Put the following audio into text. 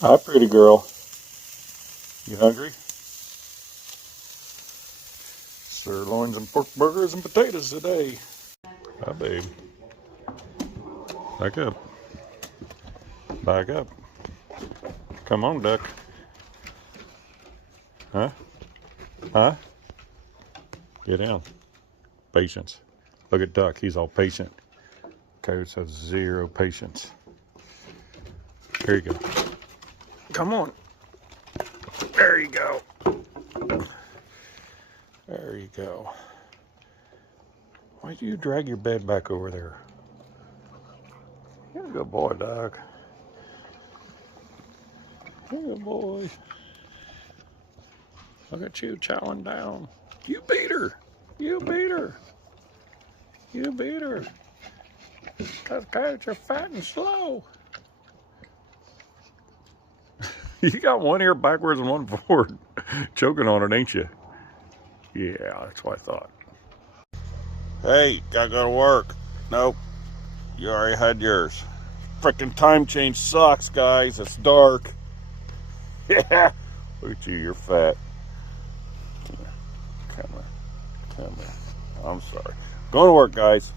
Hi, pretty girl. You hungry? Sirloins and pork burgers and potatoes today. Hi, babe. Back up. Back up. Come on, duck. Huh? Huh? Get down. Patience. Look at Duck. He's all patient. Coyotes have zero patience. Here you go. Come on. There you go. There you go. Why do you drag your bed back over there? You're a good boy, Doc. You're a good boy. Look at you chowing down. You beat her. You beat her. You beat her. Those coyotes are fat and slow. You got one ear backwards and one forward. Choking on it, ain't you? Yeah, that's what I thought. Hey, gotta go to work. Nope. You already had yours. Frickin' time change sucks, guys. It's dark. Yeah. Look at you, you're fat. Come on. I'm sorry. Going to work, guys.